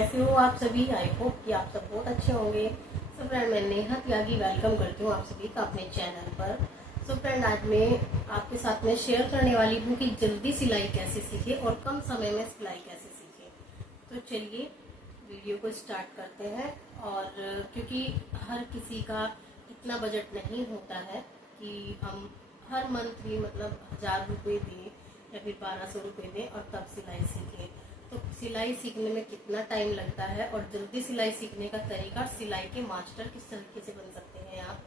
कैसे हो आप सभी। आई होप कि आप सब बहुत अच्छे होंगे। सो फ्रेंड, मैं नेहा त्यागी वेलकम करती हूँ आप सभी का अपने चैनल पर। सो फ्रेंड, आज मैं आपके साथ में शेयर करने वाली हूँ कि जल्दी सिलाई कैसे सीखे और कम समय में सिलाई कैसे सीखे। तो चलिए वीडियो को स्टार्ट करते हैं। और क्योंकि हर किसी का इतना बजट नहीं होता है कि हम हर मंथ भी मतलब 1000 रुपये दें या फिर 1200 रुपये दें और तब सिलाई सीखें। तो सिलाई सीखने में कितना टाइम लगता है और जल्दी सिलाई सीखने का तरीका, सिलाई के मास्टर किस तरीके से बन सकते हैं आप,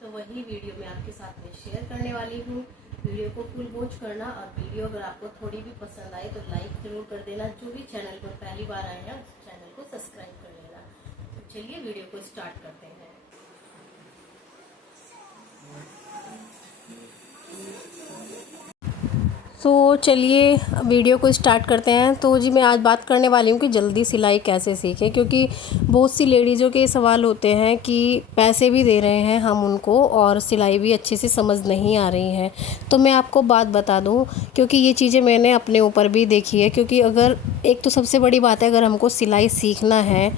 तो वही वीडियो मैं आपके साथ में शेयर करने वाली हूँ। वीडियो को फुल वॉच करना और वीडियो अगर आपको थोड़ी भी पसंद आए तो लाइक जरूर कर देना। जो भी चैनल पर पहली बार आए हैं उस चैनल को सब्सक्राइब कर लेना। तो चलिए वीडियो को स्टार्ट करते हैं। तो चलिए वीडियो को स्टार्ट करते हैं। तो जी मैं आज बात करने वाली हूँ कि जल्दी सिलाई कैसे सीखें, क्योंकि बहुत सी लेडीज़ों के सवाल होते हैं कि पैसे भी दे रहे हैं हम उनको और सिलाई भी अच्छे से समझ नहीं आ रही है। तो मैं आपको बात बता दूँ, क्योंकि ये चीज़ें मैंने अपने ऊपर भी देखी है। क्योंकि अगर एक तो सबसे बड़ी बात है, अगर हमको सिलाई सीखना है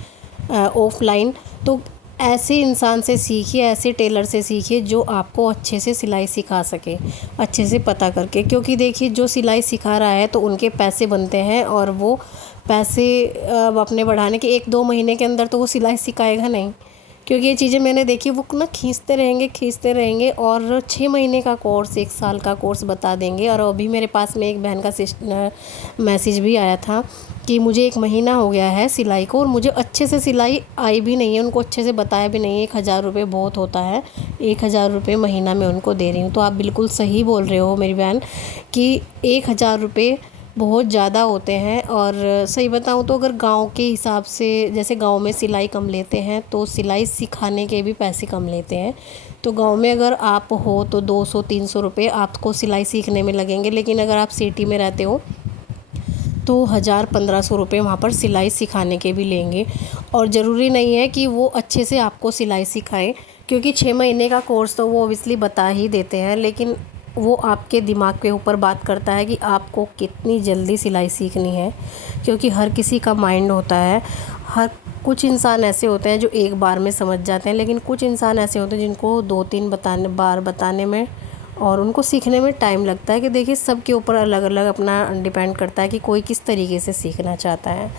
ऑफलाइन, तो ऐसे इंसान से सीखिए, ऐसे टेलर से सीखिए जो आपको अच्छे से सिलाई सिखा सके, अच्छे से पता करके। क्योंकि देखिए जो सिलाई सिखा रहा है तो उनके पैसे बनते हैं और वो पैसे अपने बढ़ाने के 1-2 महीने के अंदर तो वो सिलाई सिखाएगा नहीं। क्योंकि ये चीज़ें मैंने देखी, वो ना खींचते रहेंगे और 6 महीने का कोर्स, 1 साल का कोर्स बता देंगे। और अभी मेरे पास में एक बहन का मैसेज भी आया था कि मुझे 1 महीना हो गया है सिलाई को और मुझे अच्छे से सिलाई आई भी नहीं है, उनको अच्छे से बताया भी नहीं है। 1000 रुपये बहुत होता है, 1000 रुपये महीना मैं उनको दे रही हूँ। तो आप बिल्कुल सही बोल रहे हो मेरी बहन कि 1000 रुपये बहुत ज़्यादा होते हैं। और सही बताऊँ तो अगर गांव के हिसाब से, जैसे गांव में सिलाई कम लेते हैं तो सिलाई सिखाने के भी पैसे कम लेते हैं। तो गांव में अगर आप हो तो 200-300 रुपये आपको सिलाई सीखने में लगेंगे। लेकिन अगर आप सिटी में रहते हो तो 1000-1500 रुपये वहाँ पर सिलाई सिखाने के भी लेंगे। और ज़रूरी नहीं है कि वो अच्छे से आपको सिलाई सिखाएं, क्योंकि 6 महीने का कोर्स तो वो ऑब्वियसली बता ही देते हैं। लेकिन वो आपके दिमाग के ऊपर बात करता है कि आपको कितनी जल्दी सिलाई सीखनी है। क्योंकि हर किसी का माइंड होता है, हर कुछ इंसान ऐसे होते हैं जो एक बार में समझ जाते हैं, लेकिन कुछ इंसान ऐसे होते हैं जिनको 2-3 बार बताने में और उनको सीखने में टाइम लगता है। कि देखिए सबके ऊपर अलग अलग अपना डिपेंड करता है कि कोई किस तरीके से सीखना चाहता है।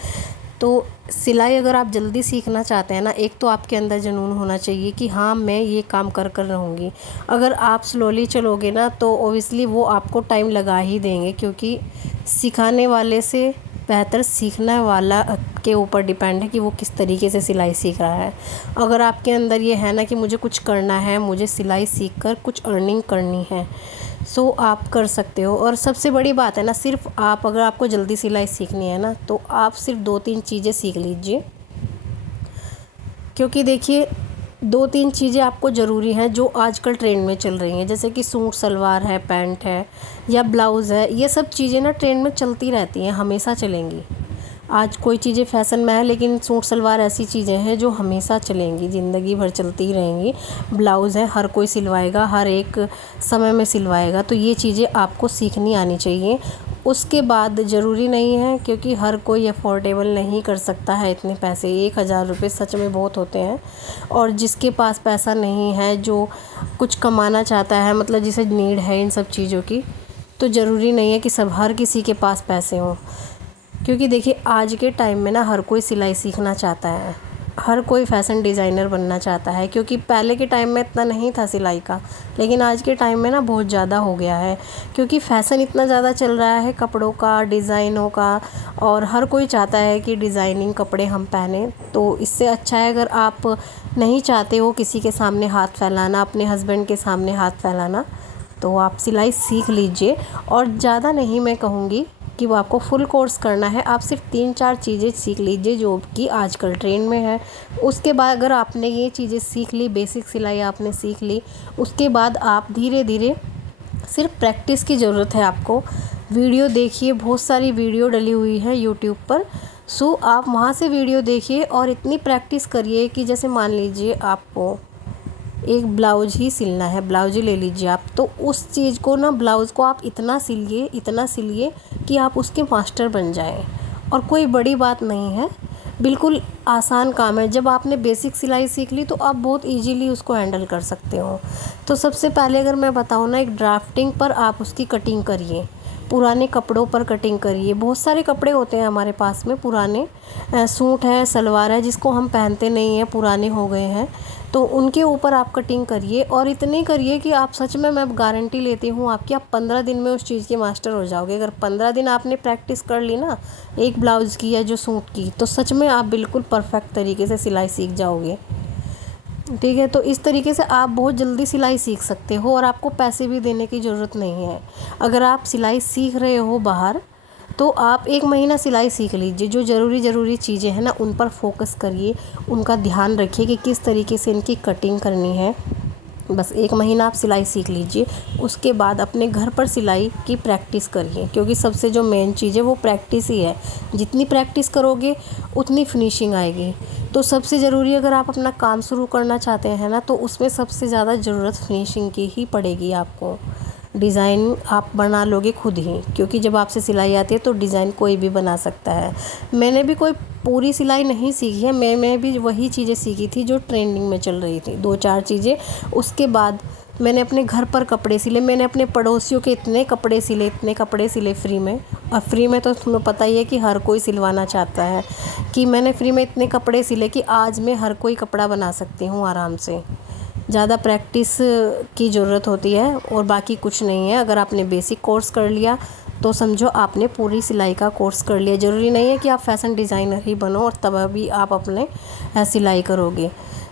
तो सिलाई अगर आप जल्दी सीखना चाहते हैं ना, एक तो आपके अंदर जुनून होना चाहिए कि हाँ मैं ये काम कर रहूँगी। अगर आप स्लोली चलोगे ना तो ओबियसली वो आपको टाइम लगा ही देंगे, क्योंकि सिखाने वाले से बेहतर सीखने वाला के ऊपर डिपेंड है कि वो किस तरीके से सिलाई सीख रहा है। अगर आपके अंदर ये है ना कि मुझे कुछ करना है, मुझे सिलाई सीखकर कुछ अर्निंग करनी है, सो आप कर सकते हो। और सबसे बड़ी बात है ना, सिर्फ आप, अगर आपको जल्दी सिलाई सीखनी है ना तो आप सिर्फ 2-3 चीज़ें सीख लीजिए। क्योंकि देखिए 2-3 चीज़ें आपको ज़रूरी हैं जो आजकल ट्रेंड में चल रही हैं, जैसे कि सूट सलवार है, पैंट है या ब्लाउज़ है। ये सब चीज़ें ना ट्रेंड में चलती रहती हैं, हमेशा चलेंगी। आज कोई चीज़ें फैशन में है, लेकिन सूट सलवार ऐसी चीज़ें हैं जो हमेशा चलेंगी, ज़िंदगी भर चलती ही रहेंगी। ब्लाउज़ है, हर कोई सिलवाएगा, हर एक समय में सिलवाएगा। तो ये चीज़ें आपको सीखनी आनी चाहिए। उसके बाद ज़रूरी नहीं है, क्योंकि हर कोई अफोर्डेबल नहीं कर सकता है इतने पैसे। 1000 रुपये सच में बहुत होते हैं। और जिसके पास पैसा नहीं है, जो कुछ कमाना चाहता है, मतलब जिसे नीड है इन सब चीज़ों की, तो ज़रूरी नहीं है कि सब हर किसी के पास पैसे हों। क्योंकि देखिए आज के टाइम में ना हर कोई सिलाई सीखना चाहता है, हर कोई फैशन डिज़ाइनर बनना चाहता है। क्योंकि पहले के टाइम में इतना नहीं था सिलाई का, लेकिन आज के टाइम में ना बहुत ज़्यादा हो गया है। क्योंकि फ़ैशन इतना ज़्यादा चल रहा है कपड़ों का, डिज़ाइनों का, और हर कोई चाहता है कि डिज़ाइनिंग कपड़े हम पहने। तो इससे अच्छा है, अगर आप नहीं चाहते हो किसी के सामने हाथ फैलाना, अपने हस्बैंड के सामने हाथ फैलाना, तो आप सिलाई सीख लीजिए। और ज़्यादा नहीं मैं कहूँगी कि वो आपको फुल कोर्स करना है, आप सिर्फ 3-4 चीज़ें सीख लीजिए जो कि आजकल ट्रेंड में है। उसके बाद अगर आपने ये चीज़ें सीख ली, बेसिक सिलाई आपने सीख ली, उसके बाद आप धीरे धीरे, सिर्फ प्रैक्टिस की ज़रूरत है आपको। वीडियो देखिए, बहुत सारी वीडियो डली हुई है यूट्यूब पर, सो आप वहाँ से वीडियो देखिए और इतनी प्रैक्टिस करिए कि जैसे मान लीजिए आपको एक ब्लाउज ही सिलना है, ब्लाउज ही ले लीजिए आप, तो उस चीज़ को ना, ब्लाउज़ को आप इतना सिलिए कि आप उसके मास्टर बन जाएं। और कोई बड़ी बात नहीं है, बिल्कुल आसान काम है। जब आपने बेसिक सिलाई सीख ली तो आप बहुत इजीली उसको हैंडल कर सकते हो। तो सबसे पहले अगर मैं बताऊँ ना, एक ड्राफ्टिंग पर आप उसकी कटिंग करिए, पुराने कपड़ों पर कटिंग करिए। बहुत सारे कपड़े होते हैं हमारे पास में पुराने, सूट है, सलवार है, जिसको हम पहनते नहीं हैं, पुराने हो गए हैं, तो उनके ऊपर आप कटिंग करिए। और इतनी करिए कि आप सच में, मैं गारंटी लेती हूँ आपकी, आप 15 दिन में उस चीज़ के मास्टर हो जाओगे। अगर 15 दिन आपने प्रैक्टिस कर ली ना एक ब्लाउज़ की या जो सूट की, तो सच में आप बिल्कुल परफेक्ट तरीके से सिलाई सीख जाओगे। ठीक है, तो इस तरीके से आप बहुत जल्दी सिलाई सीख सकते हो और आपको पैसे भी देने की ज़रूरत नहीं है। अगर आप सिलाई सीख रहे हो बाहर, तो आप 1 महीना सिलाई सीख लीजिए। जो ज़रूरी चीज़ें हैं ना, उन पर फोकस करिए, उनका ध्यान रखिए कि किस तरीके से इनकी कटिंग करनी है। बस 1 महीना आप सिलाई सीख लीजिए। उसके बाद अपने घर पर सिलाई की प्रैक्टिस करिए, क्योंकि सबसे जो मेन चीज़ है वो प्रैक्टिस ही है। जितनी प्रैक्टिस करोगे उतनी फिनिशिंग आएगी। तो सबसे ज़रूरी, अगर आप अपना काम शुरू करना चाहते हैं ना, तो उसमें सबसे ज़्यादा ज़रूरत फिनिशिंग की ही पड़ेगी आपको। डिज़ाइन आप बना लोगे खुद ही, क्योंकि जब आपसे सिलाई आती है तो डिज़ाइन कोई भी बना सकता है। मैंने भी कोई पूरी सिलाई नहीं सीखी है, मैं भी वही चीज़ें सीखी थी जो ट्रेंडिंग में चल रही थी, 2-4 चीज़ें। उसके बाद मैंने अपने घर पर कपड़े सिले, मैंने अपने पड़ोसियों के इतने कपड़े सिले फ्री में। और फ्री में तो तुम्हें पता ही है कि हर कोई सिलवाना चाहता है, कि मैंने फ्री में इतने कपड़े सिले कि आज मैं हर कोई कपड़ा बना सकती हूँ आराम से। ज़्यादा प्रैक्टिस की ज़रूरत होती है और बाकी कुछ नहीं है। अगर आपने बेसिक कोर्स कर लिया तो समझो आपने पूरी सिलाई का कोर्स कर लिया। ज़रूरी नहीं है कि आप फैशन डिज़ाइनर ही बनो और तब भी आप अपने सिलाई करोगे।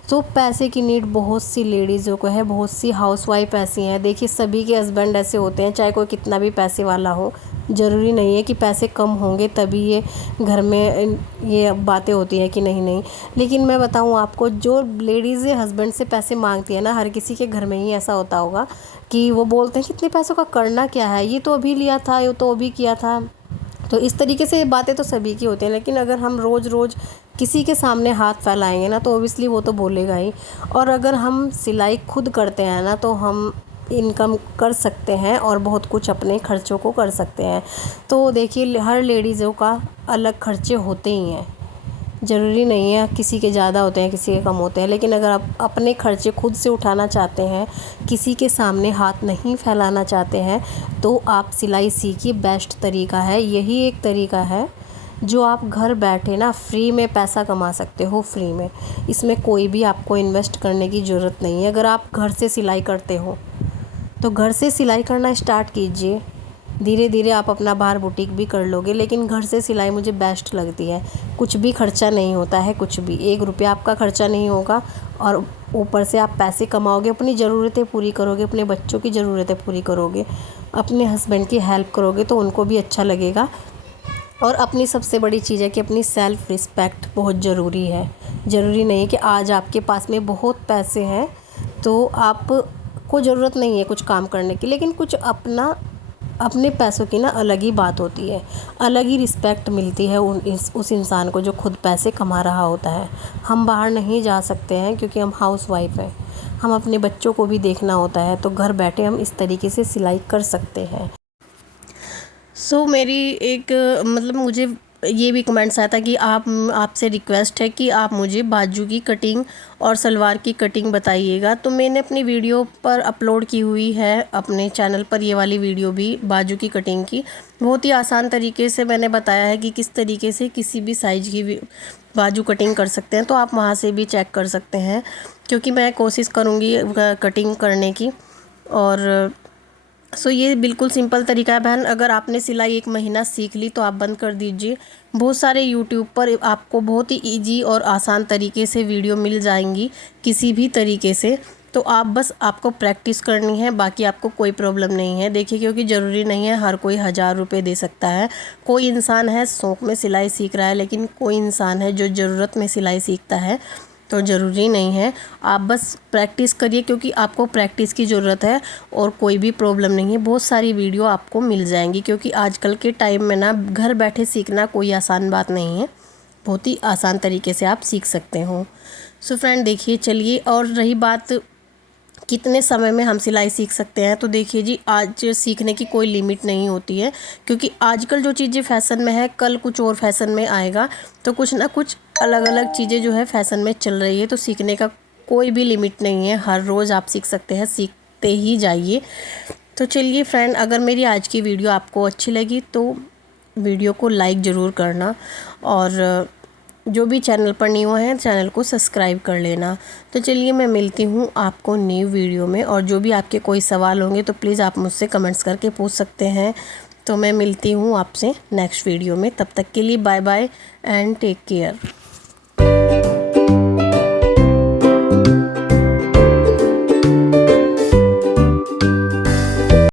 तो पैसे की नीड बहुत सी लेडीज़ों को है, बहुत सी हाउसवाइफ ऐसी हैं। देखिए, सभी के हस्बैंड ऐसे होते हैं, चाहे कोई कितना भी पैसे वाला हो। ज़रूरी नहीं है कि पैसे कम होंगे तभी ये घर में ये बातें होती हैं कि नहीं। लेकिन मैं बताऊं आपको, जो लेडीज़ हस्बैंड से पैसे मांगती है ना, हर किसी के घर में ही ऐसा होता होगा कि वो बोलते हैं कितने पैसों का करना क्या है, ये तो अभी लिया था, ये तो अभी किया था। तो इस तरीके से बातें तो सभी की होती हैं। लेकिन अगर हम रोज़ रोज़ किसी के सामने हाथ फैलाएंगे ना, तो ओबियसली वो तो बोलेगा ही। और अगर हम सिलाई खुद करते हैं ना, तो हम इनकम कर सकते हैं और बहुत कुछ अपने खर्चों को कर सकते हैं। तो देखिए, हर लेडीज़ों का अलग खर्चे होते ही हैं। ज़रूरी नहीं है किसी के ज़्यादा होते हैं, किसी के कम होते हैं। लेकिन अगर आप अपने खर्चे खुद से उठाना चाहते हैं, किसी के सामने हाथ नहीं फैलाना चाहते हैं, तो आप सिलाई सीखिए। बेस्ट तरीका है, यही एक तरीका है जो आप घर बैठे ना फ्री में पैसा कमा सकते हो। फ्री में, इसमें कोई भी आपको इन्वेस्ट करने की ज़रूरत नहीं है। अगर आप घर से सिलाई करते हो तो घर से सिलाई करना स्टार्ट कीजिए। धीरे धीरे आप अपना बाहर बुटीक भी कर लोगे, लेकिन घर से सिलाई मुझे बेस्ट लगती है। कुछ भी खर्चा नहीं होता है, कुछ भी, 1 रुपया आपका खर्चा नहीं होगा और ऊपर से आप पैसे कमाओगे, अपनी ज़रूरतें पूरी करोगे, अपने बच्चों की ज़रूरतें पूरी करोगे, अपने हस्बैंड की हेल्प करोगे तो उनको भी अच्छा लगेगा। और अपनी सबसे बड़ी चीज़ है कि अपनी सेल्फ़ रिस्पेक्ट बहुत ज़रूरी है। ज़रूरी नहीं कि आज आपके पास में बहुत पैसे हैं तो आपको ज़रूरत नहीं है कुछ काम करने की, लेकिन कुछ अपने पैसों की ना अलग ही बात होती है, अलग ही रिस्पेक्ट मिलती है उस इंसान को जो खुद पैसे कमा रहा होता है। हम बाहर नहीं जा सकते हैं क्योंकि हम हाउसवाइफ हैं, हम अपने बच्चों को भी देखना होता है, तो घर बैठे हम इस तरीके से सिलाई कर सकते हैं। मेरी एक मतलब मुझे ये भी कमेंट्स आया था कि आपसे रिक्वेस्ट है कि आप मुझे बाजू की कटिंग और सलवार की कटिंग बताइएगा। तो मैंने अपनी वीडियो पर अपलोड की हुई है अपने चैनल पर, ये वाली वीडियो भी बाजू की कटिंग की। बहुत ही आसान तरीके से मैंने बताया है कि किस तरीके से किसी भी साइज़ की बाजू कटिंग कर सकते हैं, तो आप वहाँ से भी चेक कर सकते हैं, क्योंकि मैं कोशिश करूँगी कटिंग करने की। और ये बिल्कुल सिंपल तरीका है बहन। अगर आपने सिलाई 1 महीना सीख ली तो आप बंद कर दीजिए। बहुत सारे यूट्यूब पर आपको बहुत ही इजी और आसान तरीके से वीडियो मिल जाएंगी किसी भी तरीके से। तो आपको प्रैक्टिस करनी है, बाकी आपको कोई प्रॉब्लम नहीं है। देखिए, क्योंकि ज़रूरी नहीं है हर कोई 1000 रुपये दे सकता है। कोई इंसान है शौक़ में सिलाई सीख रहा है, लेकिन कोई इंसान है जो ज़रूरत में सिलाई सीखता है। तो ज़रूरी नहीं है, आप बस प्रैक्टिस करिए, क्योंकि आपको प्रैक्टिस की ज़रूरत है और कोई भी प्रॉब्लम नहीं है। बहुत सारी वीडियो आपको मिल जाएंगी, क्योंकि आजकल के टाइम में ना घर बैठे सीखना कोई आसान बात नहीं है, बहुत ही आसान तरीके से आप सीख सकते हो। फ्रेंड, देखिए, चलिए, और रही बात कितने समय में हम सिलाई सीख सकते हैं, तो देखिए जी, आज सीखने की कोई लिमिट नहीं होती है, क्योंकि आजकल जो चीज़ें फ़ैशन में है कल कुछ और फैशन में आएगा। तो कुछ ना कुछ अलग अलग चीज़ें जो है फैशन में चल रही है, तो सीखने का कोई भी लिमिट नहीं है, हर रोज़ आप सीख सकते हैं, सीखते ही जाइए। तो चलिए फ्रेंड, अगर मेरी आज की वीडियो आपको अच्छी लगी तो वीडियो को लाइक ज़रूर करना, और जो भी चैनल पर न्यू हैं चैनल को सब्सक्राइब कर लेना। तो चलिए मैं मिलती हूँ आपको न्यू वीडियो में, और जो भी आपके कोई सवाल होंगे तो प्लीज़ आप मुझसे कमेंट्स करके पूछ सकते हैं। तो मैं मिलती हूँ आपसे नेक्स्ट वीडियो में, तब तक के लिए bye bye and take care.